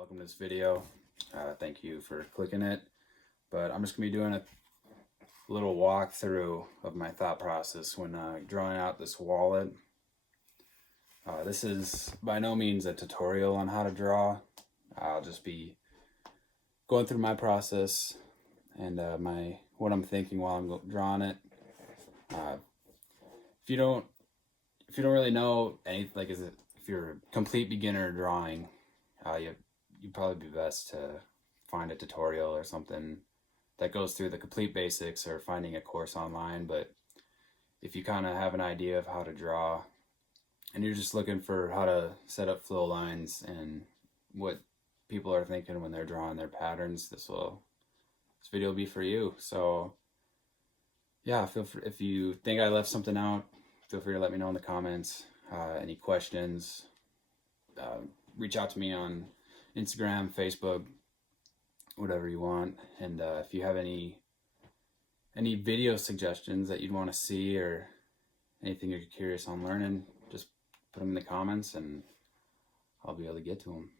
Welcome to this video. Thank you for clicking it. But I'm just going to be doing a little walkthrough of my thought process when drawing out this wallet. This is by no means a tutorial on how to draw. I'll just be going through my process and what I'm thinking while I'm drawing it. If you don't really know anything, if you're a complete beginner drawing, you'd probably be best to find a tutorial or something that goes through the complete basics, or finding a course online. But if you kind of have an idea of how to draw and you're just looking for how to set up flow lines and what people are thinking when they're drawing their patterns, this video will be for you. So yeah, if you think I left something out, feel free to let me know in the comments. Any questions, reach out to me on Instagram, Facebook, whatever you want. And if you have any video suggestions that you'd want to see, or anything you're curious on learning, just put them in the comments and I'll be able to get to them.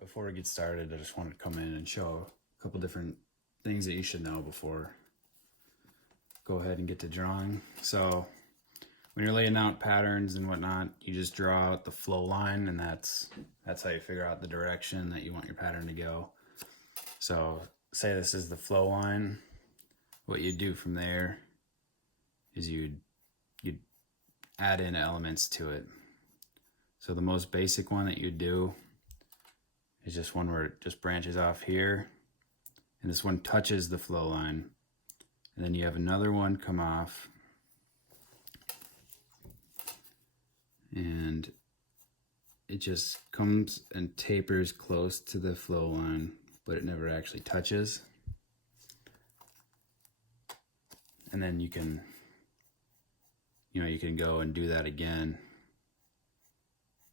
Before we get started, I just wanted to come in and show a couple different things that you should know before go ahead and get to drawing. So when you're laying out patterns and whatnot, you just draw out the flow line, and that's how you figure out the direction that you want your pattern to go. So say this is the flow line. What you do from there is you'd add in elements to it. So the most basic one that you do is just one where it just branches off here, and this one touches the flow line, and then you have another one come off, and it just comes and tapers close to the flow line, but it never actually touches. And then you can go and do that again,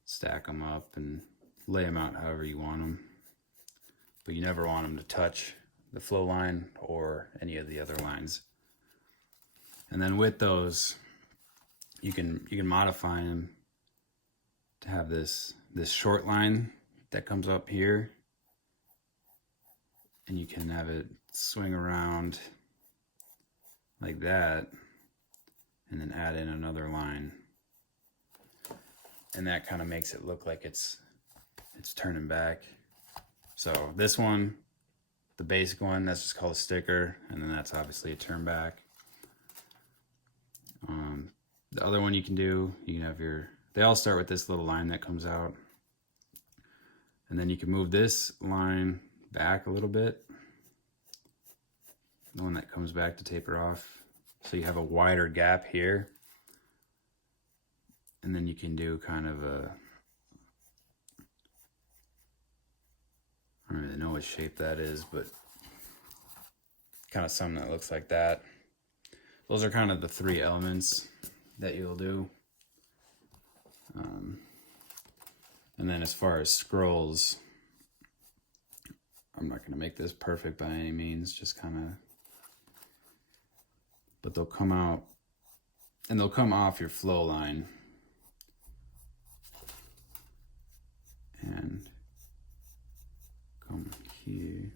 stack them up and lay them out however you want them, but you never want them to touch the flow line or any of the other lines. And then with those, you can modify them to have this short line that comes up here, and you can have it swing around like that, and then add in another line, and that kind of makes it look like it's turning back. So this one, the basic one, that's just called a sticker, and then that's obviously a turn back. The other one you can do, you can have they all start with this little line that comes out, and then you can move this line back a little bit, the one that comes back to taper off, so you have a wider gap here. And then you can do kind of I don't really know what shape that is, but kind of something that looks like that. Those are kind of the three elements that you'll do. And then as far as scrolls, I'm not going to make this perfect by any means, just kind of, but they'll come out and they'll come off your flow line and come here,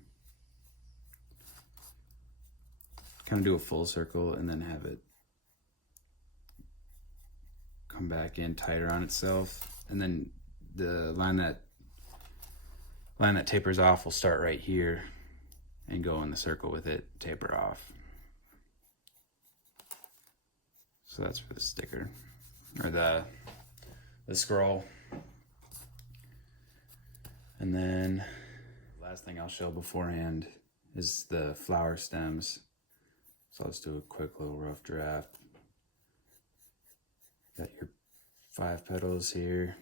kind of do a full circle, and then have it come back in tighter on itself. And then the line that tapers off will start right here and go in the circle with it, taper off. So that's for the sticker, or the scroll. And then last thing I'll show beforehand is the flower stems. So let's do a quick little rough draft. Got your 5 petals here.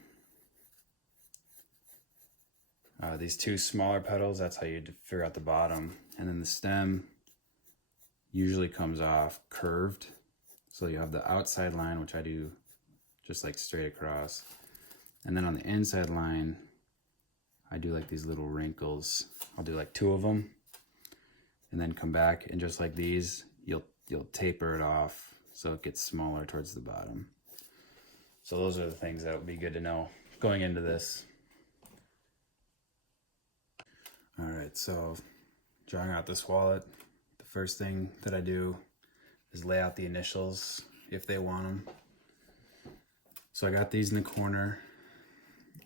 These 2 smaller petals, that's how you figure out the bottom. And then the stem usually comes off curved. So you have the outside line, which I do just like straight across. And then on the inside line, I do like these little wrinkles. I'll do like 2 of them, and then come back, and just like these, you'll taper it off so it gets smaller towards the bottom. So those are the things that would be good to know going into this. All right, so drawing out this wallet, the first thing that I do is lay out the initials if they want them. So I got these in the corner,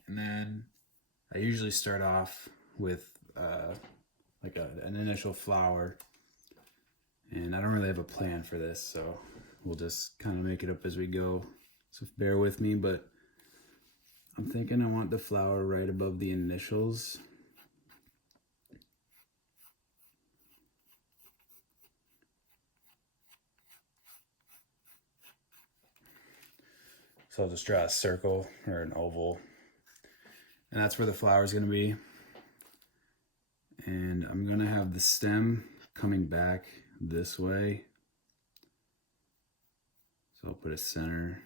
and then I usually start off with like an initial flower, and I don't really have a plan for this, so we'll just kind of make it up as we go. So bear with me, but I'm thinking I want the flower right above the initials. So I'll just draw a circle or an oval, and that's where the flower is going to be. And I'm going to have the stem coming back this way. So I'll put a center.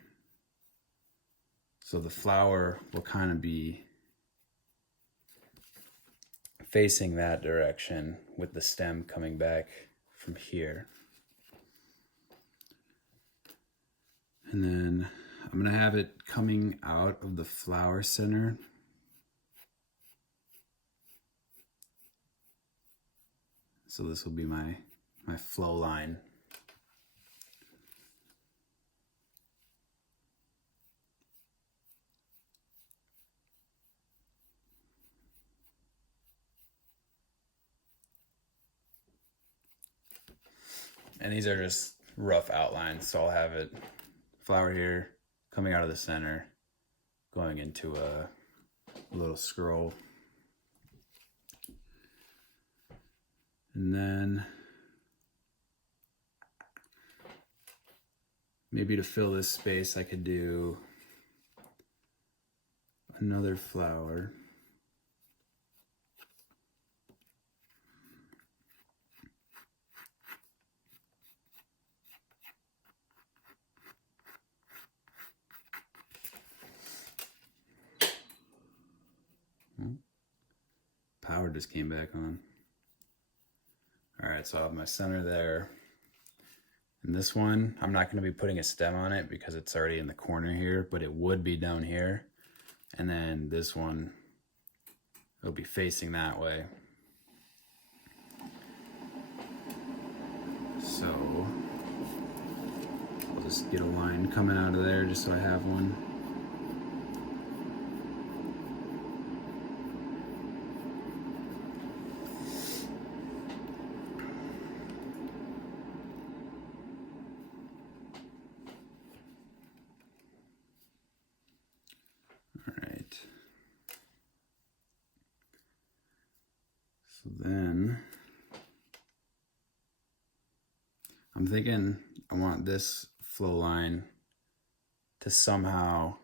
So the flower will kind of be facing that direction with the stem coming back from here. And then I'm going to have it coming out of the flower center. So this will be my flow line. And these are just rough outlines, so I'll have it flower here, coming out of the center, going into a little scroll. And then maybe to fill this space, I could do another flower. Power just came back on. All right, so I have my center there. And this one, I'm not going to be putting a stem on it because it's already in the corner here, but it would be down here. And then this one, it'll be facing that way. So I'll just get a line coming out of there just so I have one. So then I'm thinking I want this flow line to somehow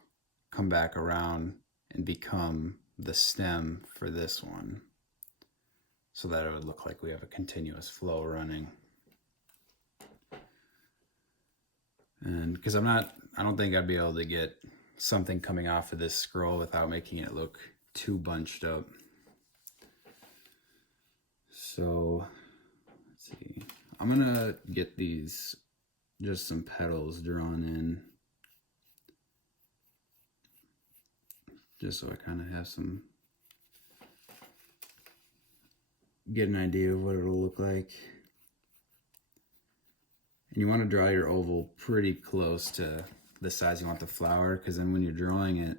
come back around and become the stem for this one, so that it would look like we have a continuous flow running. And because I don't think I'd be able to get something coming off of this scroll without making it look too bunched up. So let's see, I'm gonna get these, just some petals drawn in, just so I kind of have some, get an idea of what it'll look like. And you want to draw your oval pretty close to the size you want the flower, because then when you're drawing it,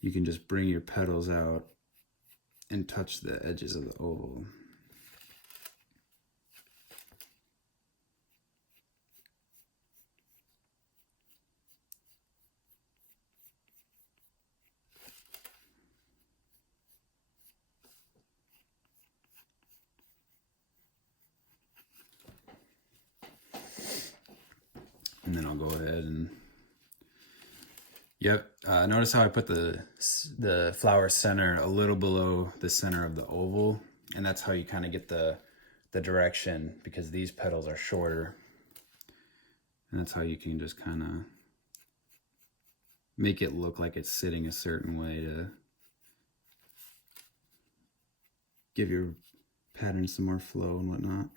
you can just bring your petals out and touch the edges of the oval. And then I'll go ahead and, yep, notice how I put the flower center a little below the center of the oval, and that's how you kind of get the direction, because these petals are shorter. And that's how you can just kind of make it look like it's sitting a certain way to give your pattern some more flow and whatnot.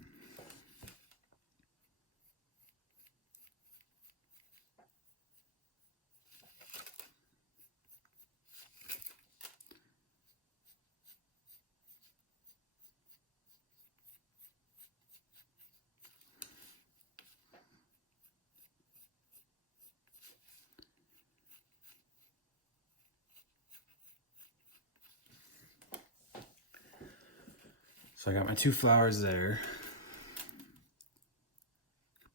So I got my 2 flowers there.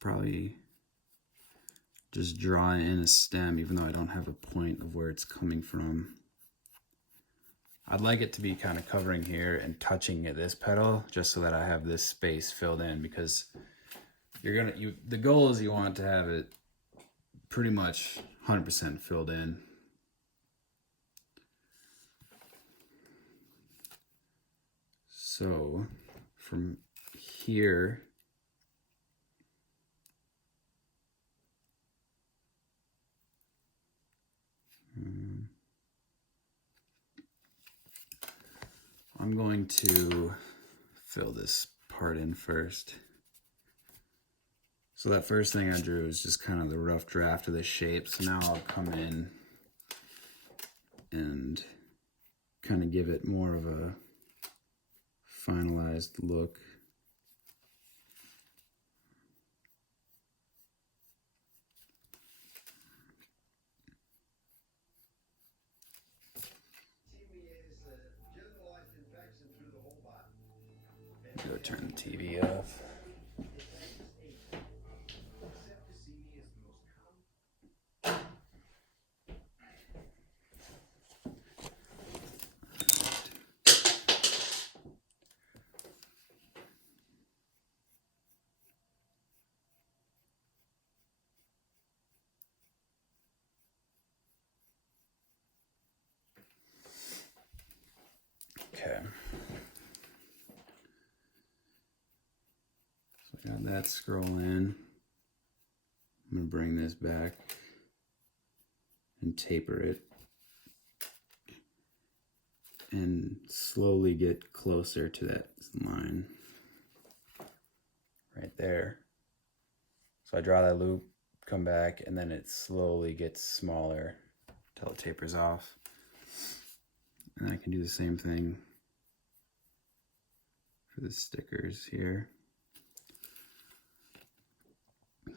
Probably just draw in a stem, even though I don't have a point of where it's coming from. I'd like it to be kind of covering here and touching this petal, just so that I have this space filled in, because the goal is you want to have it pretty much 100% filled in. So from here, I'm going to fill this part in first. So that first thing I drew is just kind of the rough draft of the shape. So now I'll come in and kind of give it more of a finalized look. Go turn the TV off. Okay. So I got that scroll in. I'm going to bring this back and taper it and slowly get closer to that line right there. So I draw that loop, come back, and then it slowly gets smaller until it tapers off. And I can do the same thing for the stickers here.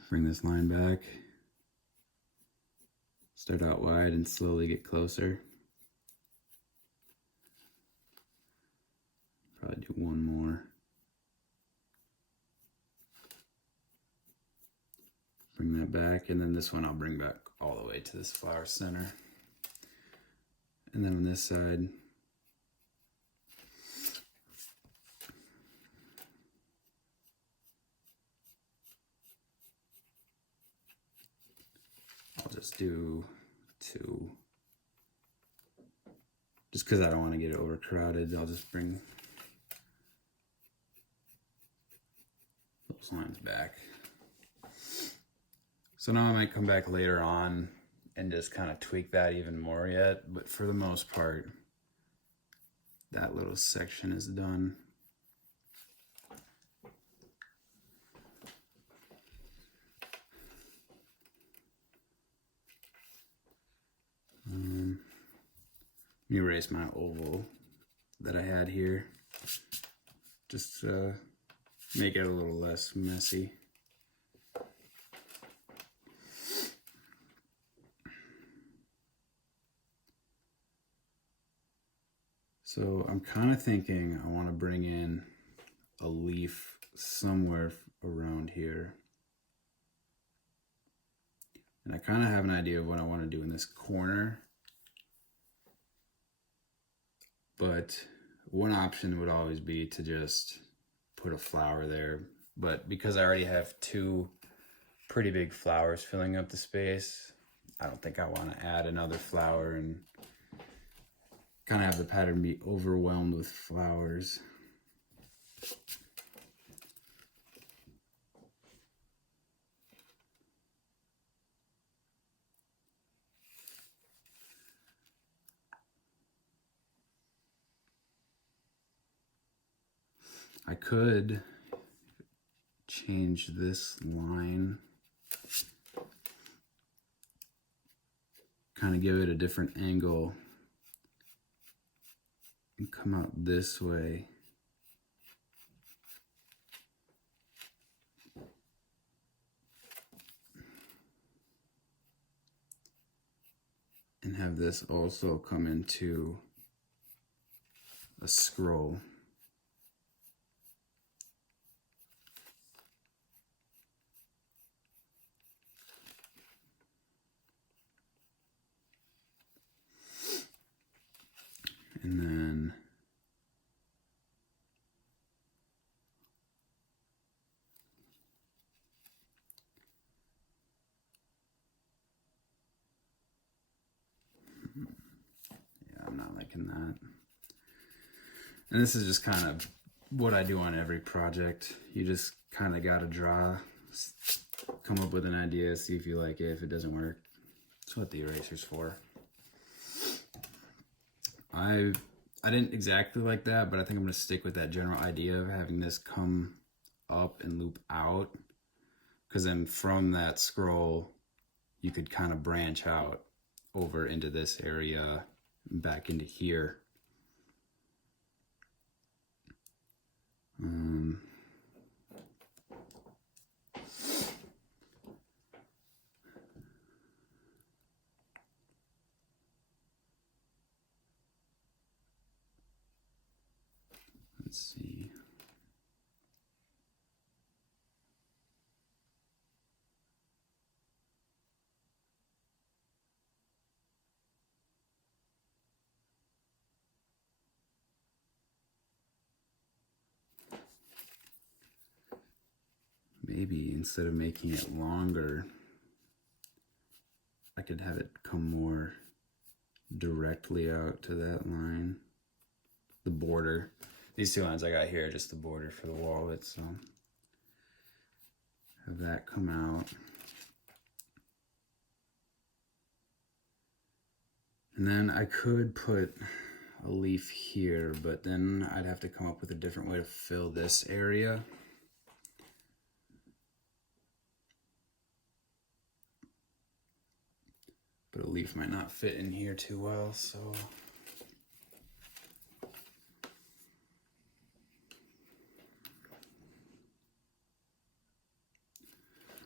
Bring this line back, start out wide and slowly get closer. Probably do one more. Bring that back, and then this one I'll bring back all the way to this flower center. And then on this side, I'll just do 2. Just because I don't want to get it overcrowded, I'll just bring those lines back. So now I might come back later on and just kind of tweak that even more yet, but for the most part, that little section is done. Let me erase my oval that I had here, just to make it a little less messy. So I'm kind of thinking I want to bring in a leaf somewhere around here. And I kind of have an idea of what I want to do in this corner. But one option would always be to just put a flower there. But because I already have 2 pretty big flowers filling up the space, I don't think I want to add another flower and kind of have the pattern be overwhelmed with flowers. I could change this line, kind of give it a different angle and come out this way. And have this also come into a scroll. And then yeah, I'm not liking that. And this is just kind of what I do on every project. You just kind of got to draw, come up with an idea, see if you like it. If it doesn't work, that's what the eraser's for. I didn't exactly like that, but I think I'm going to stick with that general idea of having this come up and loop out, because then from that scroll you could kind of branch out over into this area, back into here. Let's see. Maybe instead of making it longer, I could have it come more directly out to that line. The border. These two lines I got here are just the border for the wallet, so have that come out. And then I could put a leaf here, but then I'd have to come up with a different way to fill this area. But a leaf might not fit in here too well, so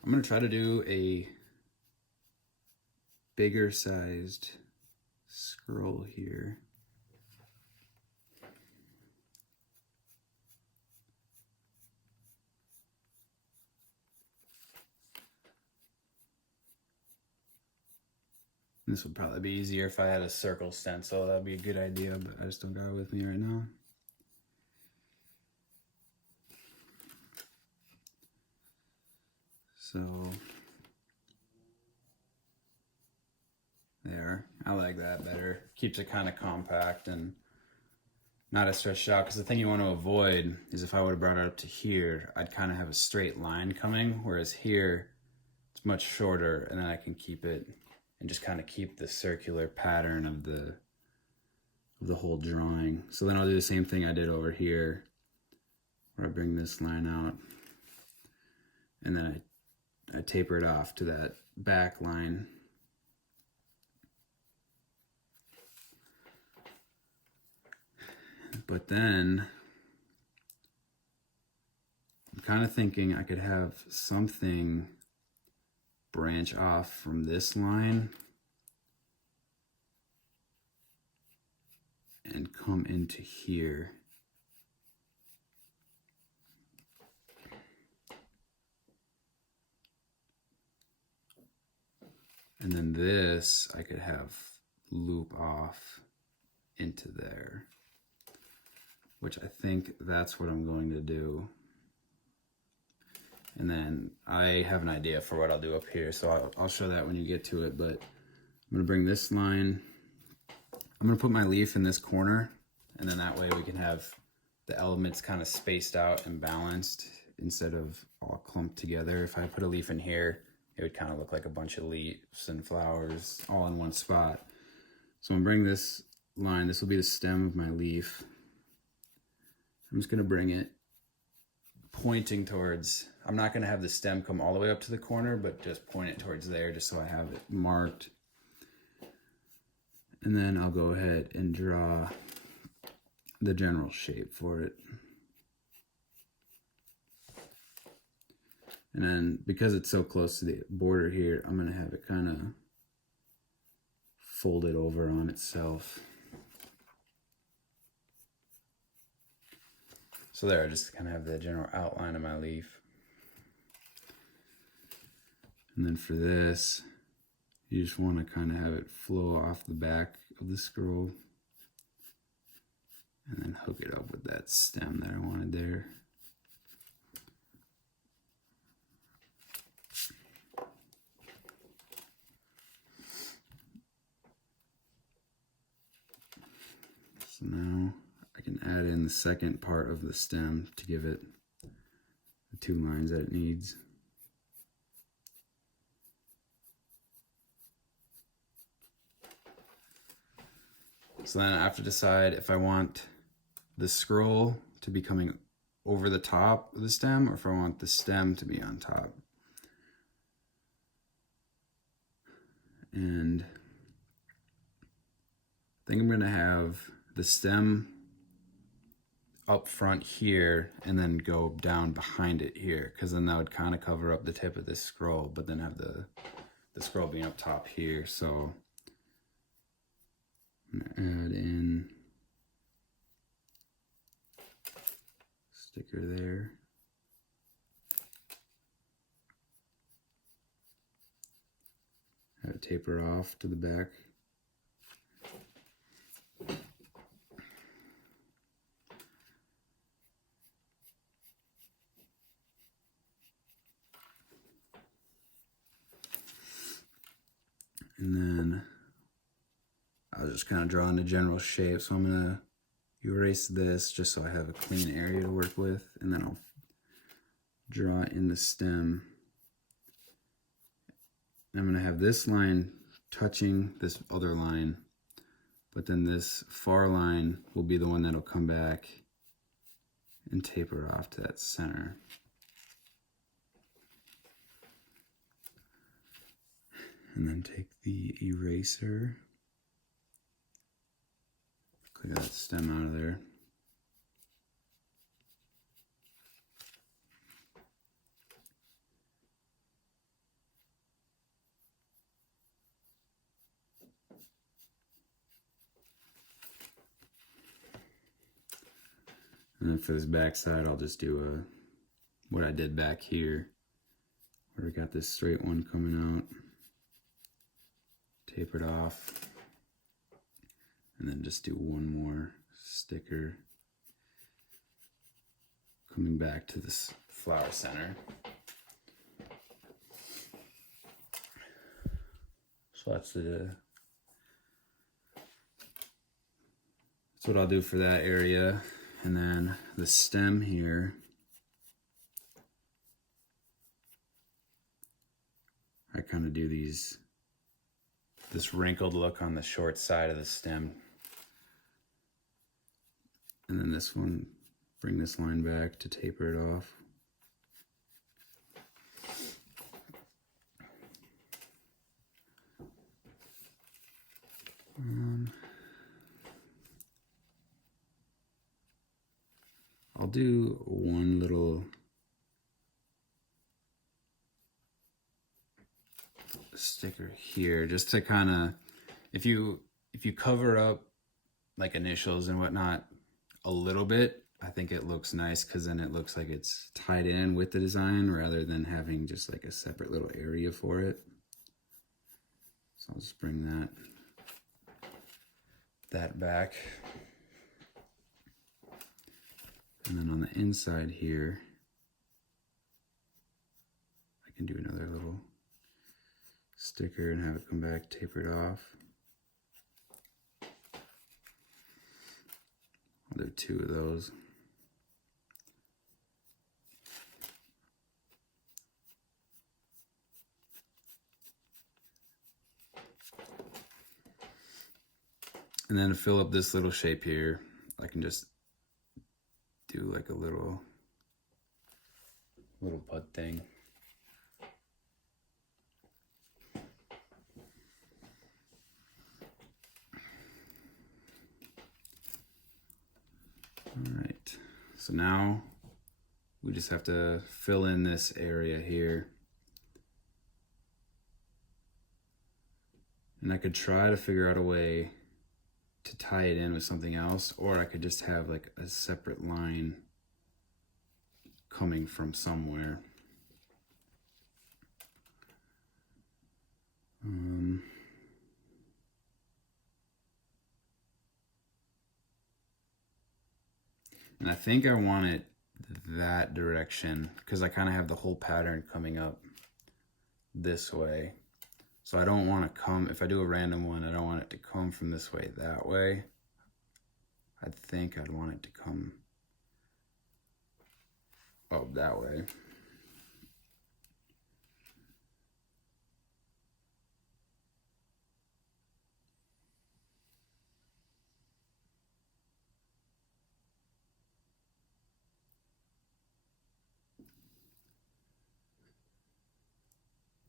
I'm going to try to do a bigger sized scroll here. This would probably be easier if I had a circle stencil. That'd be a good idea, but I just don't got it with me right now. So there, I like that better. Keeps it kind of compact and not as stretched out, because the thing you want to avoid is if I would have brought it up to here, I'd kind of have a straight line coming, whereas here it's much shorter, and then I can keep it and just kind of keep the circular pattern of the whole drawing. So then I'll do the same thing I did over here, where I bring this line out, and then I taper it off to that back line. But then I'm kind of thinking I could have something branch off from this line and come into here. And then this I could have loop off into there, which I think that's what I'm going to do. And then I have an idea for what I'll do up here, so I'll show that when you get to it. But I'm going to bring this line, I'm going to put my leaf in this corner, and then that way we can have the elements kind of spaced out and balanced instead of all clumped together. If I put a leaf in here, it would kind of look like a bunch of leaves and flowers all in one spot. So I'm going to bring this line, this will be the stem of my leaf. I'm just going to bring it pointing towards, I'm not going to have the stem come all the way up to the corner, but just point it towards there just so I have it marked. And then I'll go ahead and draw the general shape for it. And then because it's so close to the border here, I'm going to have it kind of folded over on itself. So there, I just kind of have the general outline of my leaf. And then for this, you just want to kind of have it flow off the back of the scroll. and then hook it up with that stem that I wanted there. So now I can add in the second part of the stem to give it the 2 lines that it needs. So then I have to decide if I want the scroll to be coming over the top of the stem or if I want the stem to be on top. And I think I'm going to have the stem up front here and then go down behind it here, because then that would kind of cover up the tip of this scroll, but then have the scroll being up top here. So I'm going to add in sticker there. Have it taper off to the back. And then I'll just kind of draw in a general shape. So I'm going to erase this just so I have a clean area to work with. And then I'll draw in the stem. I'm going to have this line touching this other line, but then this far line will be the one that'll come back and taper off to that center. And then take the eraser, clear that stem out of there. And then for this back side, I'll just do what I did back here, where we got this straight one coming out, tapered off, and then just do one more sticker coming back to this flower center. So that's what I'll do for that area. And then the stem here, I kind of do this wrinkled look on the short side of the stem. And then this one, bring this line back to taper it off. I'll do one little sticker here just to kind of, if you cover up like initials and whatnot a little bit, I think it looks nice, because then it looks like it's tied in with the design rather than having just like a separate little area for it. So I'll just bring that back. And then on the inside here, I can do another little sticker and have it come back tapered off. I'll do 2 of those. And then to fill up this little shape here, I can just do like a little bud thing. All right, so now we just have to fill in this area here. And I could try to figure out a way to tie it in with something else, or I could just have like a separate line coming from somewhere. And I think I want it that direction because I kind of have the whole pattern coming up this way. So I don't want to come, if I do a random one, I don't want it to come from this way that way. I think I'd want it to come up that way.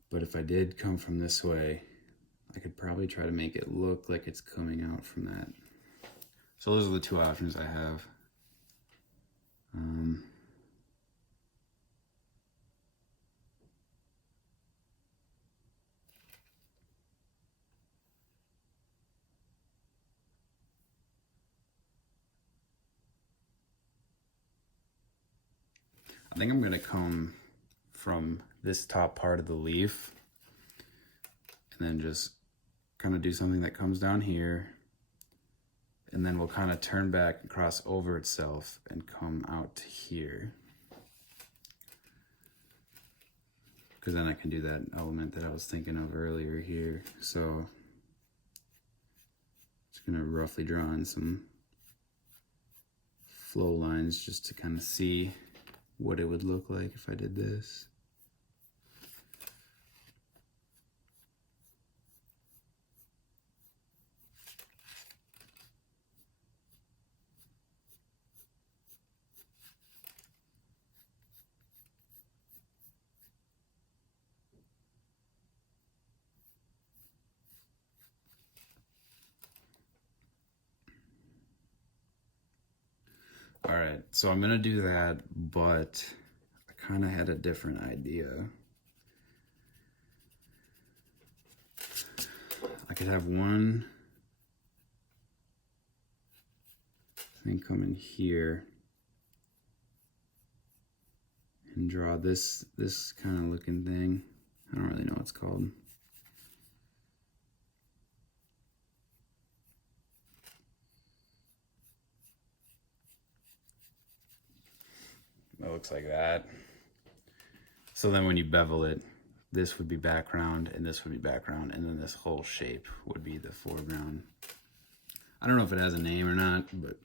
But if I did come from this way, I could probably try to make it look like it's coming out from that. So those are the two options I have. I think I'm gonna come from this top part of the leaf and then just kind of do something that comes down here, and then we'll kind of turn back and cross over itself and come out to here. Because then I can do that element that I was thinking of earlier here. So just gonna roughly draw in some flow lines just to kind of see what it would look like if I did this. All right, so I'm gonna do that, but I kind of had a different idea. I could have one thing come in here and draw this kind of looking thing. I don't really know what it's called. It looks like that. So then when you bevel it, this would be background and this would be background, and then this whole shape would be the foreground. I don't know if it has a name or not, but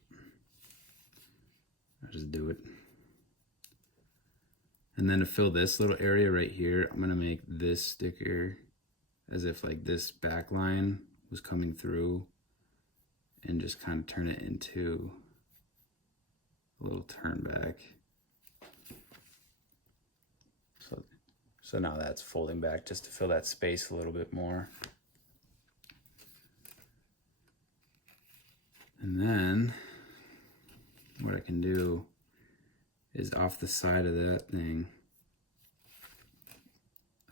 I just do it. And then to fill this little area right here, I'm gonna make this sticker as if like this back line was coming through, and just kind of turn it into a little turn back. So now that's folding back just to fill that space a little bit more. And then what I can do is off the side of that thing,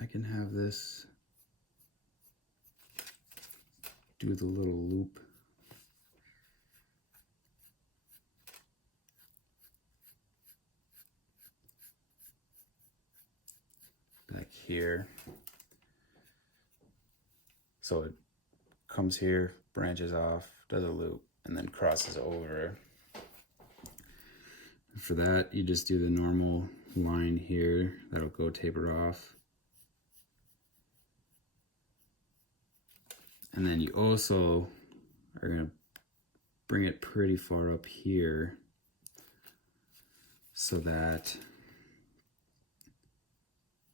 I can have this do the little loop. Back here. So it comes here, branches off, does a loop, and then crosses over. For that, you just do the normal line here that'll go taper off. And then you also are gonna bring it pretty far up here so that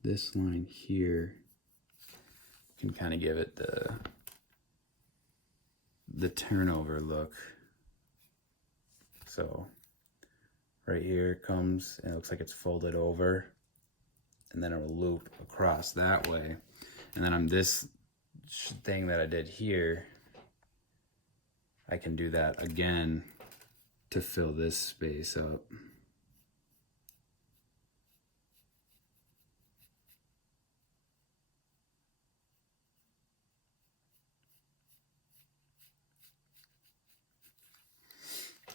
this line here can kind of give it the turnover look. So right here it comes and it looks like it's folded over, and then it'll loop across that way. And then on this thing that I did here, I can do that again to fill this space up.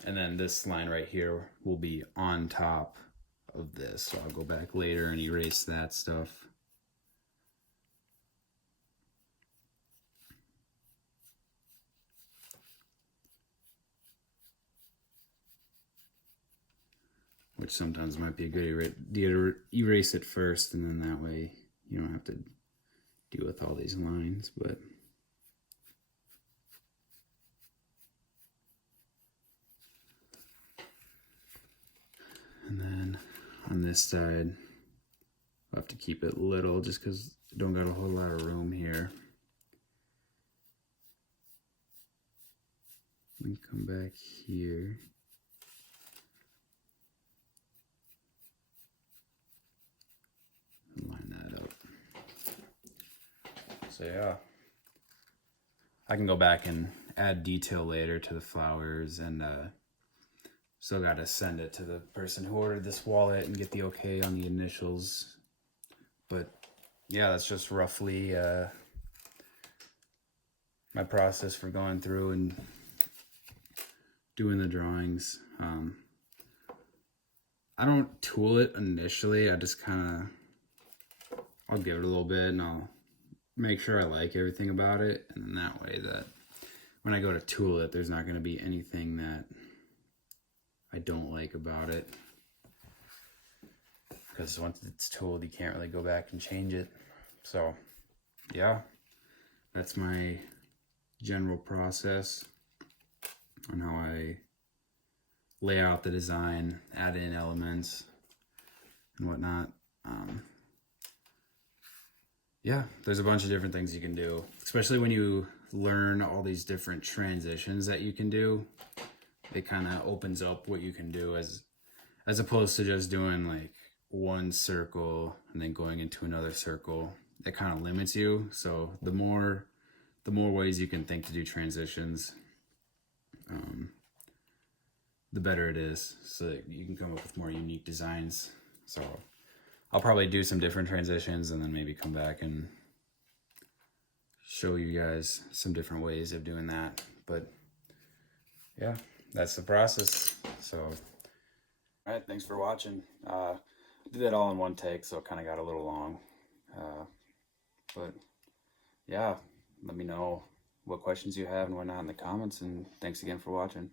And then this line right here will be on top of this. So I'll go back later and erase that stuff. which sometimes might be a good idea to erase it first, and then that way you don't have to deal with all these lines. But and then on this side, I'll have to keep it little just because I don't got a whole lot of room here. And come back here. And line that up. So yeah, I can go back and add detail later to the flowers, and still got to send it to the person who ordered this wallet and get the okay on the initials. But yeah, that's just roughly my process for going through and doing the drawings. I don't tool it initially. I just kind of, I'll give it a little bit and I'll make sure I like everything about it. And then that way that when I go to tool it, there's not going to be anything that I don't like about it. Because once it's tooled, you can't really go back and change it. So yeah, that's my general process on how I lay out the design, add in elements and whatnot. Yeah, there's a bunch of different things you can do, especially when you learn all these different transitions that you can do. It kind of opens up what you can do as opposed to just doing like one circle and then going into another circle. It kind of limits you. So the more ways you can think to do transitions, the better it is, so that you can come up with more unique designs. So I'll probably do some different transitions and then maybe come back and show you guys some different ways of doing that. But yeah, that's the process. So all right, thanks for watching. I did that all in one take, so it kind of got a little long. But yeah, let me know what questions you have and whatnot in the comments, and thanks again for watching.